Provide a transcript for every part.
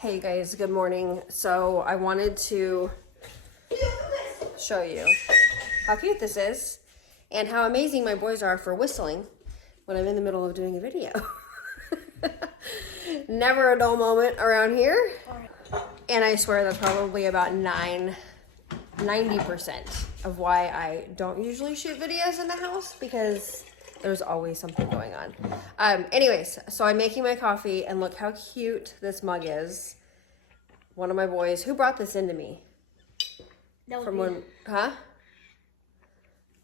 Hey guys, good morning. So I wanted to show you how cute this is and how amazing my boys are for whistling when I'm in the middle of doing a video. Never a dull moment around here. And I swear that's probably about 90% of why I don't usually shoot videos in the house, because there's always something going on. Anyways, so I'm making my coffee and look how cute this mug is. One of my boys, who brought this into me? From when, huh?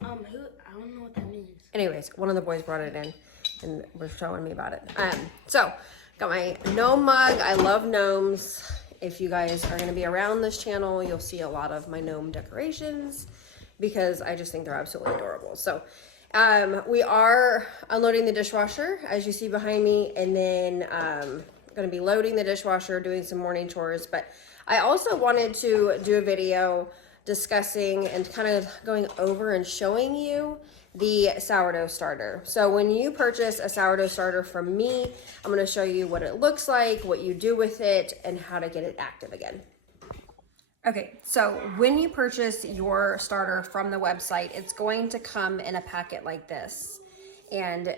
Who? I don't know what that means. Anyways, one of the boys brought it in and was showing me about it. So got my gnome mug. I love gnomes. If you guys are going to be around this channel, you'll see a lot of my gnome decorations because I just think they're absolutely adorable. So we are unloading the dishwasher, as you see behind me, and then going to be loading the dishwasher, doing some morning chores. But I also wanted to do a video discussing and kind of going over and showing you the sourdough starter. So when you purchase a sourdough starter from me, I'm going to show you what it looks like, what you do with it, and how to get it active again. Okay, so when you purchase your starter from the website, it's going to come in a packet like this, and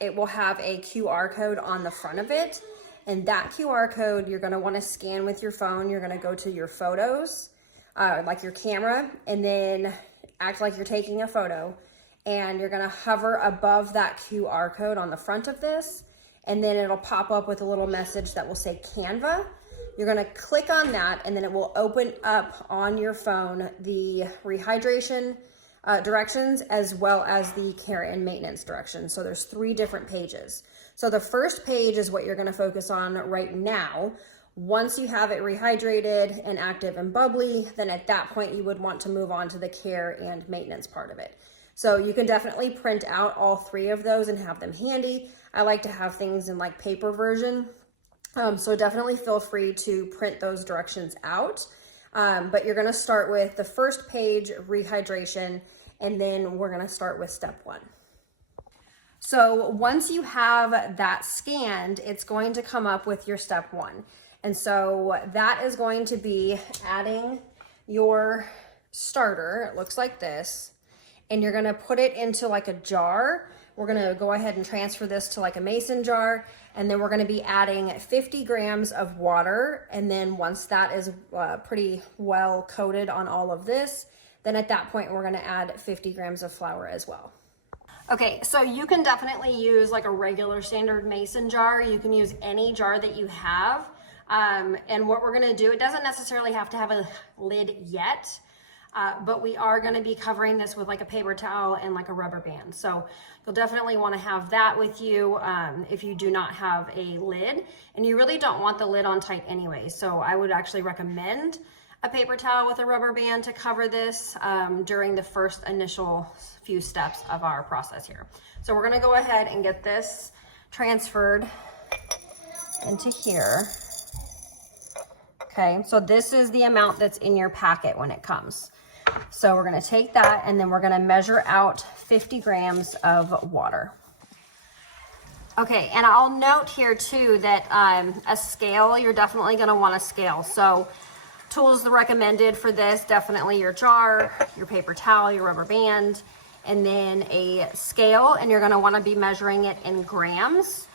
it will have a QR code on the front of it. And that QR code you're going to want to scan with your phone. You're going to go to your photos, like your camera, and then act like you're taking a photo. And you're going to hover above that QR code on the front of this, and then it'll pop up with a little message that will say Canva. You're going to click on that, and then it will open up on your phone the rehydration directions as well as the care and maintenance directions. So there's 3 different pages. So the first page is what you're going to focus on right now. Once you have it rehydrated and active and bubbly, then at that point you would want to move on to the care and maintenance part of it. So you can definitely print out all 3 of those and have them handy. I like to have things in like paper version. So definitely feel free to print those directions out. But you're going to start with the first page, rehydration, and then we're going to start with step 1. So once you have that scanned, it's going to come up with your step 1. And so that is going to be adding your starter. It looks like this. And you're going to put it into like a jar. We're going to go ahead and transfer this to like a mason jar. And then we're going to be adding 50 grams of water. And then once that is pretty well coated on all of this, then at that point, we're going to add 50 grams of flour as well. Okay, so you can definitely use like a regular standard mason jar. You can use any jar that you have. And what we're going to do, it doesn't necessarily have to have a lid yet. But we are going to be covering this with like a paper towel and like a rubber band. So you'll definitely want to have that with you if you do not have a lid. And you really don't want the lid on tight anyway. So I would actually recommend a paper towel with a rubber band to cover this during the first initial few steps of our process here. So we're going to go ahead and get this transferred into here. Okay, so this is the amount that's in your packet when it comes. So we're going to take that, and then we're going to measure out 50 grams of water. Okay, and I'll note here too that a scale, you're definitely going to want a scale. So tools recommended for this, definitely your jar, your paper towel, your rubber band, and then a scale, and you're going to want to be measuring it in grams.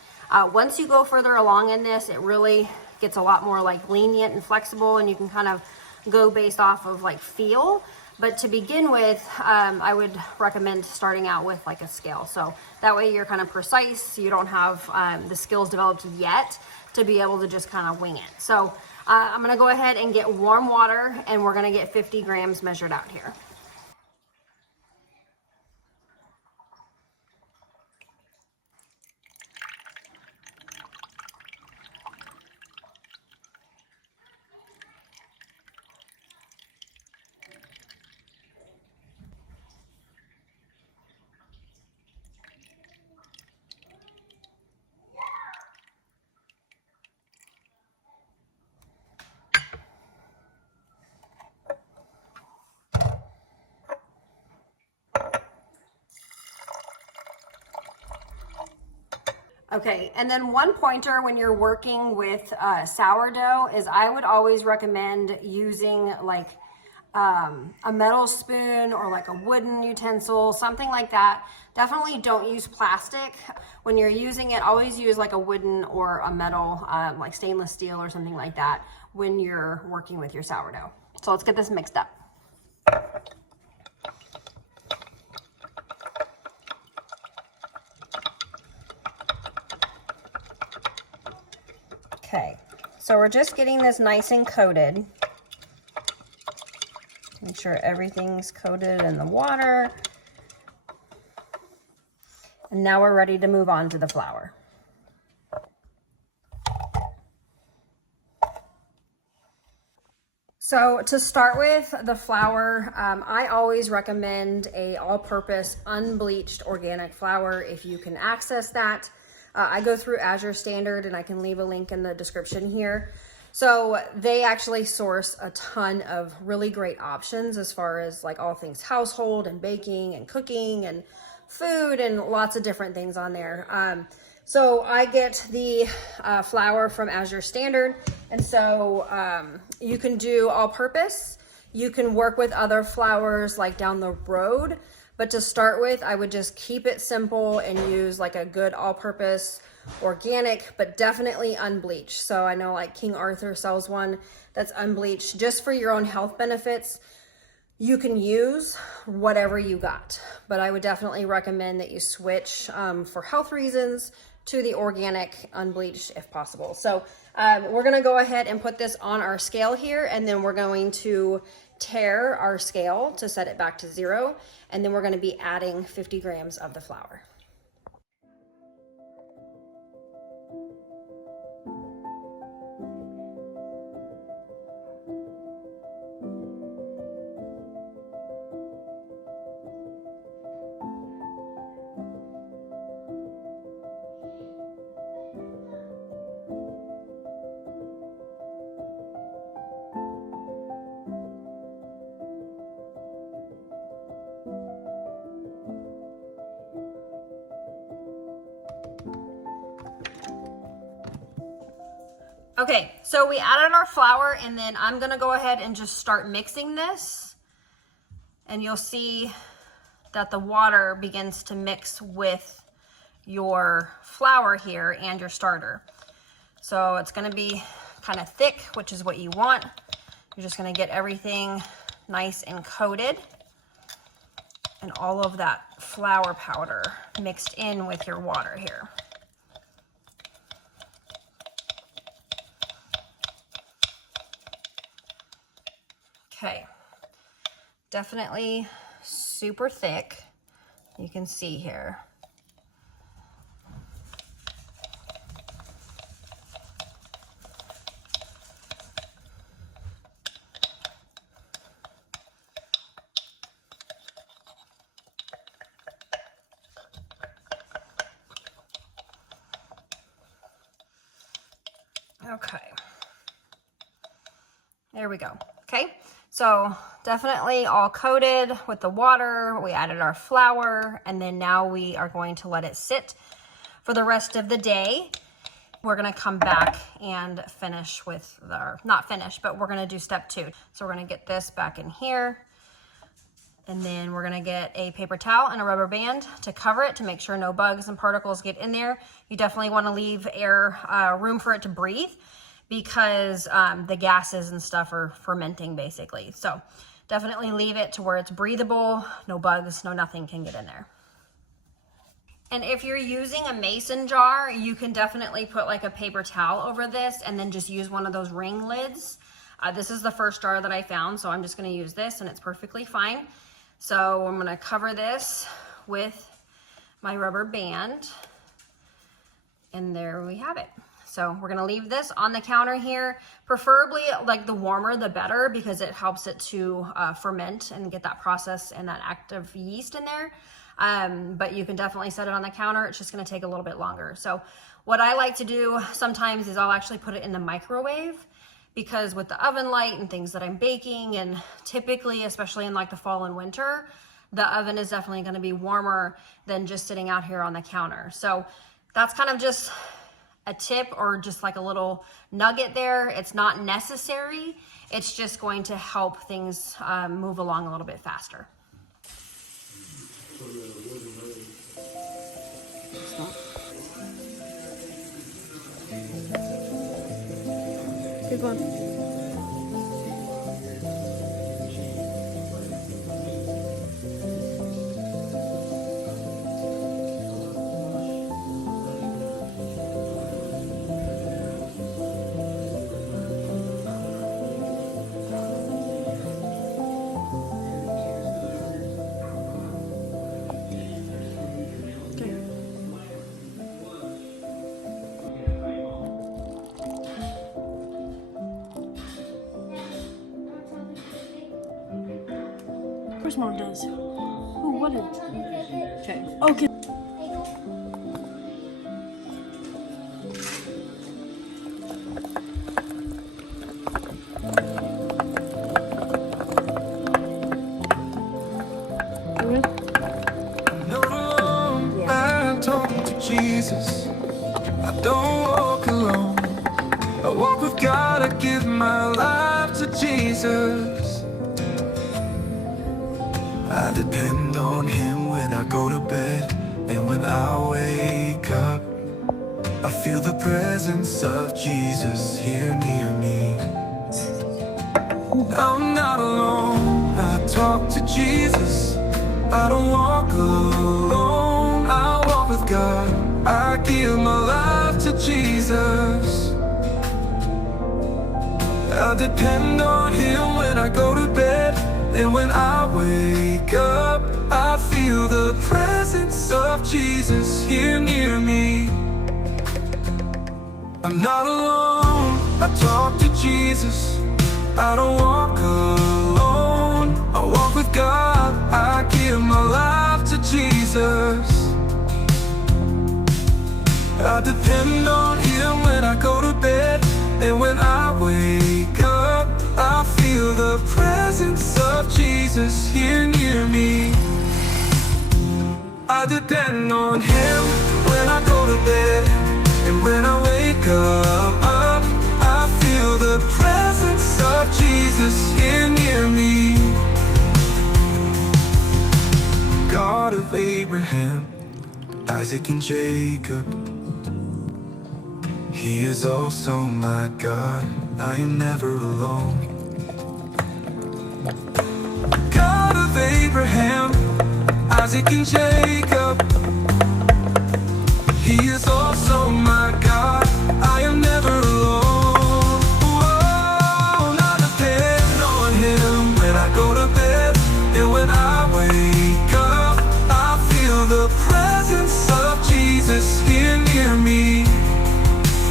Once you go further along in this, it really gets a lot more like lenient and flexible, and you can kind of go based off of like feel. But to begin with, I would recommend starting out with like a scale. So that way you're kind of precise. You don't have the skills developed yet to be able to just kind of wing it. So I'm going to go ahead and get warm water, and we're going to get 50 grams measured out here. Okay, and then one pointer when you're working with sourdough is I would always recommend using like a metal spoon or like a wooden utensil, something like that. Definitely don't use plastic. When you're using it, always use like a wooden or a metal, like stainless steel or something like that when you're working with your sourdough. So let's get this mixed up. Okay, so we're just getting this nice and coated. Make sure everything's coated in the water. And now we're ready to move on to the flour. So to start with the flour, I always recommend a all-purpose unbleached organic flour if you can access that. I go through Azure Standard, and I can leave a link in the description here. So they actually source a ton of really great options as far as like all things household and baking and cooking and food and lots of different things on there. So I get the flour from Azure Standard, and so you can do all purpose. You can work with other flours like down the road, but to start with, I would just keep it simple and use like a good all-purpose organic, but definitely unbleached. So I know like King Arthur sells one that's unbleached just for your own health benefits. You can use whatever you got, but I would definitely recommend that you switch for health reasons to the organic unbleached if possible. So we're gonna go ahead and put this on our scale here, and then we're going to tare our scale to set it back to 0, and then we're gonna be adding 50 grams of the flour. Okay, so we added our flour, and then I'm gonna go ahead and just start mixing this. And you'll see that the water begins to mix with your flour here and your starter. So it's gonna be kind of thick, which is what you want. You're just gonna get everything nice and coated, and all of that flour powder mixed in with your water here. Okay, definitely super thick. You can see here. Okay, there we go. Okay, so definitely all coated with the water. We added our flour, and then now we are going to let it sit for the rest of the day. We're gonna come back and finish with our, not finish, but we're gonna do step 2. So we're gonna get this back in here, and then we're gonna get a paper towel and a rubber band to cover it to make sure no bugs and particles get in there. You definitely wanna leave air, room for it to breathe, because the gases and stuff are fermenting basically. So definitely leave it to where it's breathable, no bugs, no nothing can get in there. And if you're using a mason jar, you can definitely put like a paper towel over this and then just use one of those ring lids. This is the first jar that I found, so I'm just gonna use this, and it's perfectly fine. So I'm gonna cover this with my rubber band, and there we have it. So we're gonna leave this on the counter here, preferably like the warmer the better, because it helps it to ferment and get that process and that active yeast in there. But you can definitely set it on the counter. It's just gonna take a little bit longer. So what I like to do sometimes is I'll actually put it in the microwave, because with the oven light and things that I'm baking, and typically, especially in like the fall and winter, the oven is definitely gonna be warmer than just sitting out here on the counter. So that's kind of just a tip or just like a little nugget there. It's not necessary. It's just going to help things move along a little bit faster. Keep going. Of course Mom does. Who? What is? Okay. Okay. I talk to Jesus. I don't walk alone. I walk with God. I give my life to Jesus. I depend on Him when I go to bed, and when I wake up, I feel the presence of Jesus here near me. I'm not alone. I talk to Jesus. I don't walk alone. I walk with God. I give my life to Jesus. I depend on Him when I go to bed, and when I wake up, I feel the presence of Jesus here near me. I'm not alone. I talk to Jesus. I don't walk alone. I walk with God. I give my life to Jesus. I depend on Him when I go to bed, and when I wake up, I feel the presence of Jesus here near me. I depend on Him when I go to bed, and when I wake up, I feel the presence of Jesus here near me. God of Abraham, Isaac and Jacob, He is also my God. I am never alone. God of Abraham, Isaac and Jacob, He is also my God. I am never alone. Whoa, I depend on Him when I go to bed, and when I wake up, I feel the presence of Jesus here near me.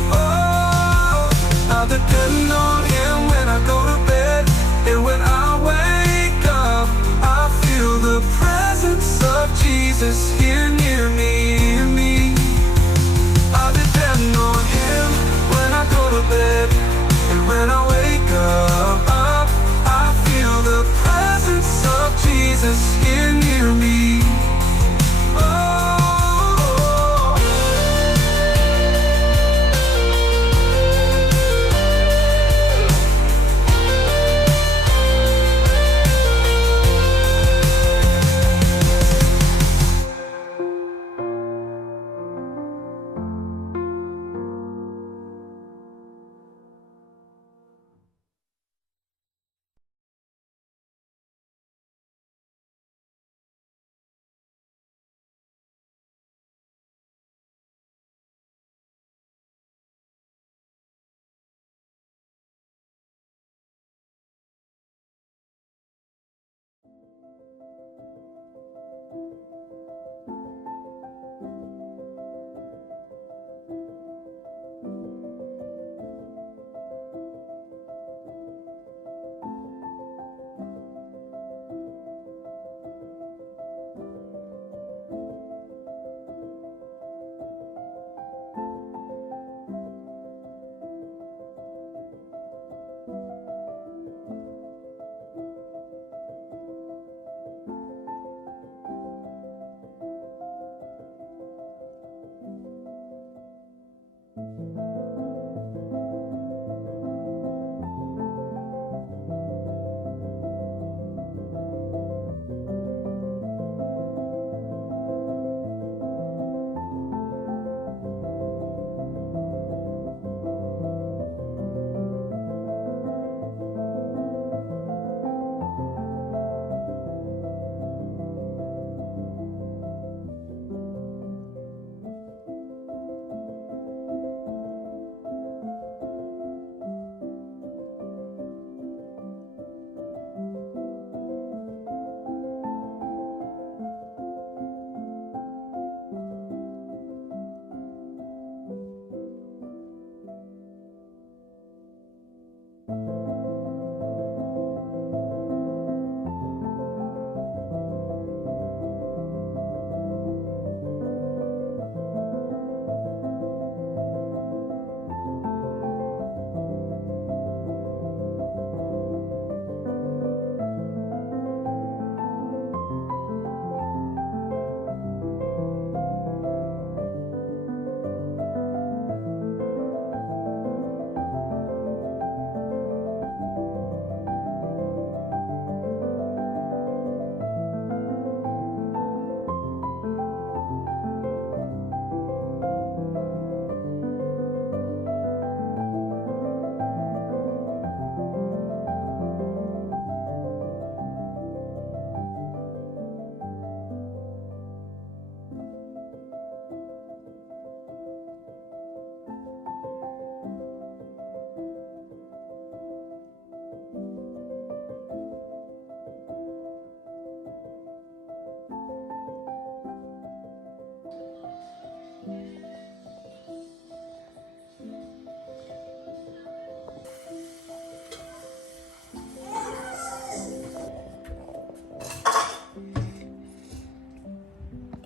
Oh, I depend on Him when I go to bed, and when I wake up, I feel the presence of Jesus here near me. I depend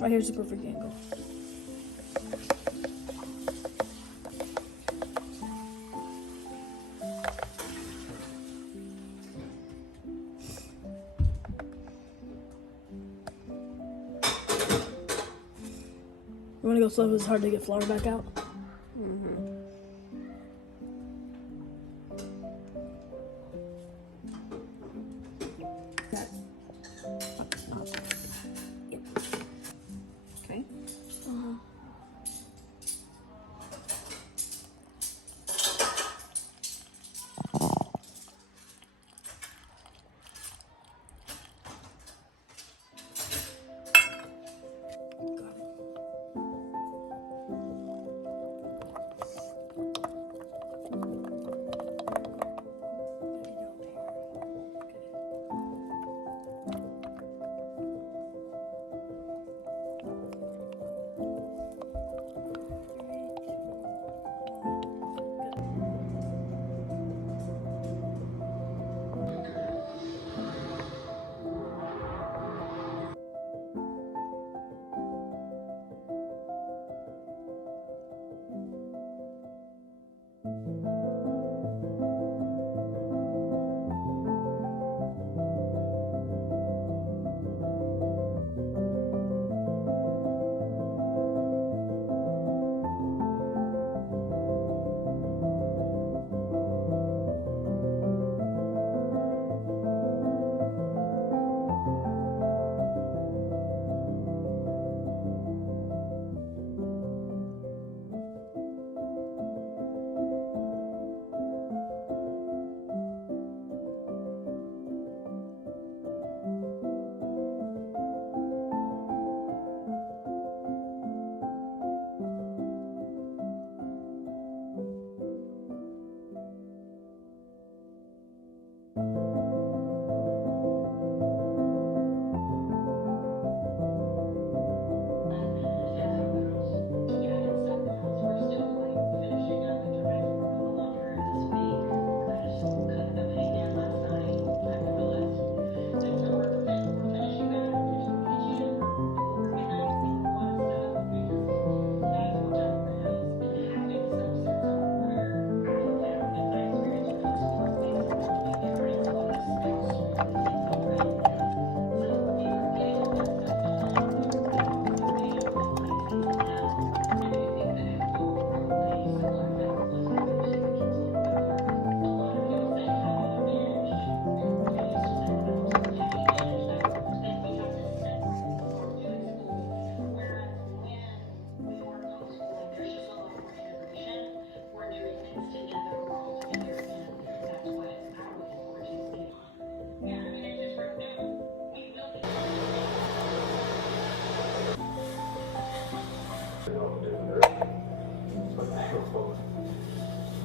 Right here's the perfect angle. You want to go slow because it's hard to get flour back out? Okay.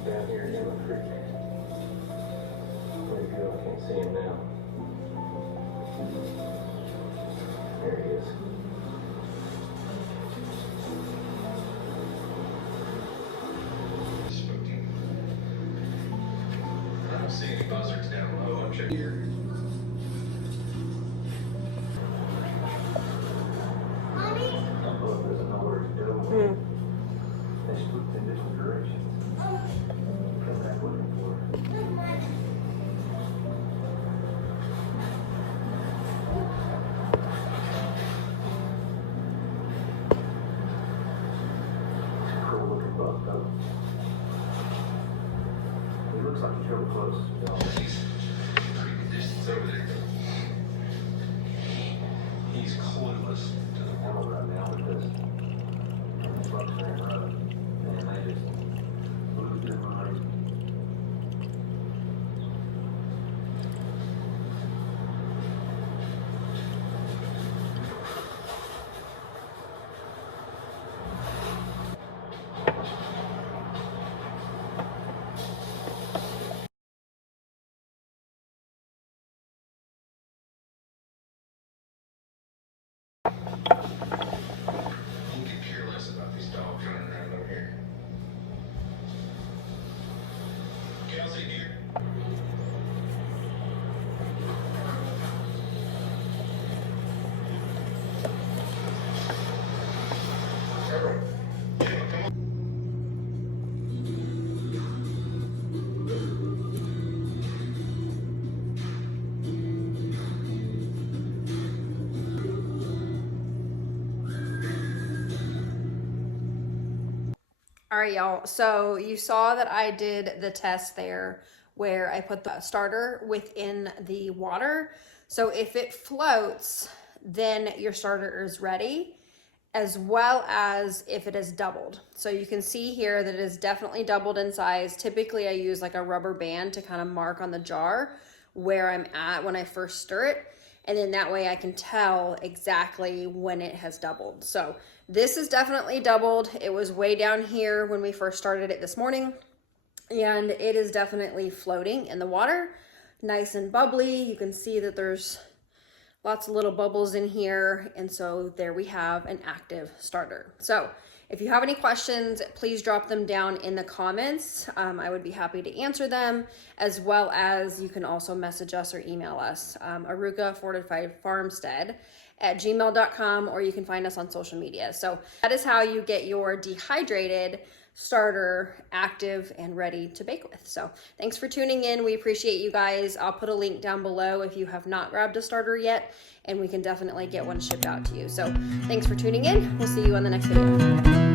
Down here in the creek. Where'd he go? I can't see him now. There he is. Spooky. I don't see any buzzards down low. I'm checking here. I thought there's nowhere to go. They spooked in different directions. Come back looking for it. Cool looking buck though. He looks like he's really close. He's pretty good distance All right, y'all. So you saw that I did the test there where I put the starter within the water. So if it floats, then your starter is ready, as well as if it is doubled. So you can see here that it is definitely doubled in size. Typically I use like a rubber band to kind of mark on the jar where I'm at when I first stir it. And then that way I can tell exactly when it has doubled. So this is definitely doubled. It was way down here when we first started it this morning. And it is definitely floating in the water, nice and bubbly. You can see that there's lots of little bubbles in here. And so there we have an active starter. So if you have any questions, please drop them down in the comments. I would be happy to answer them, as well as you can also message us or email us, arugafortifiedfarmstead@gmail.com, or you can find us on social media. So that is how you get your dehydrated starter active and ready to bake with. So thanks for tuning in. We appreciate you guys. I'll put a link down below if you have not grabbed a starter yet, and we can definitely get one shipped out to you. So thanks for tuning in. We'll see you on the next video.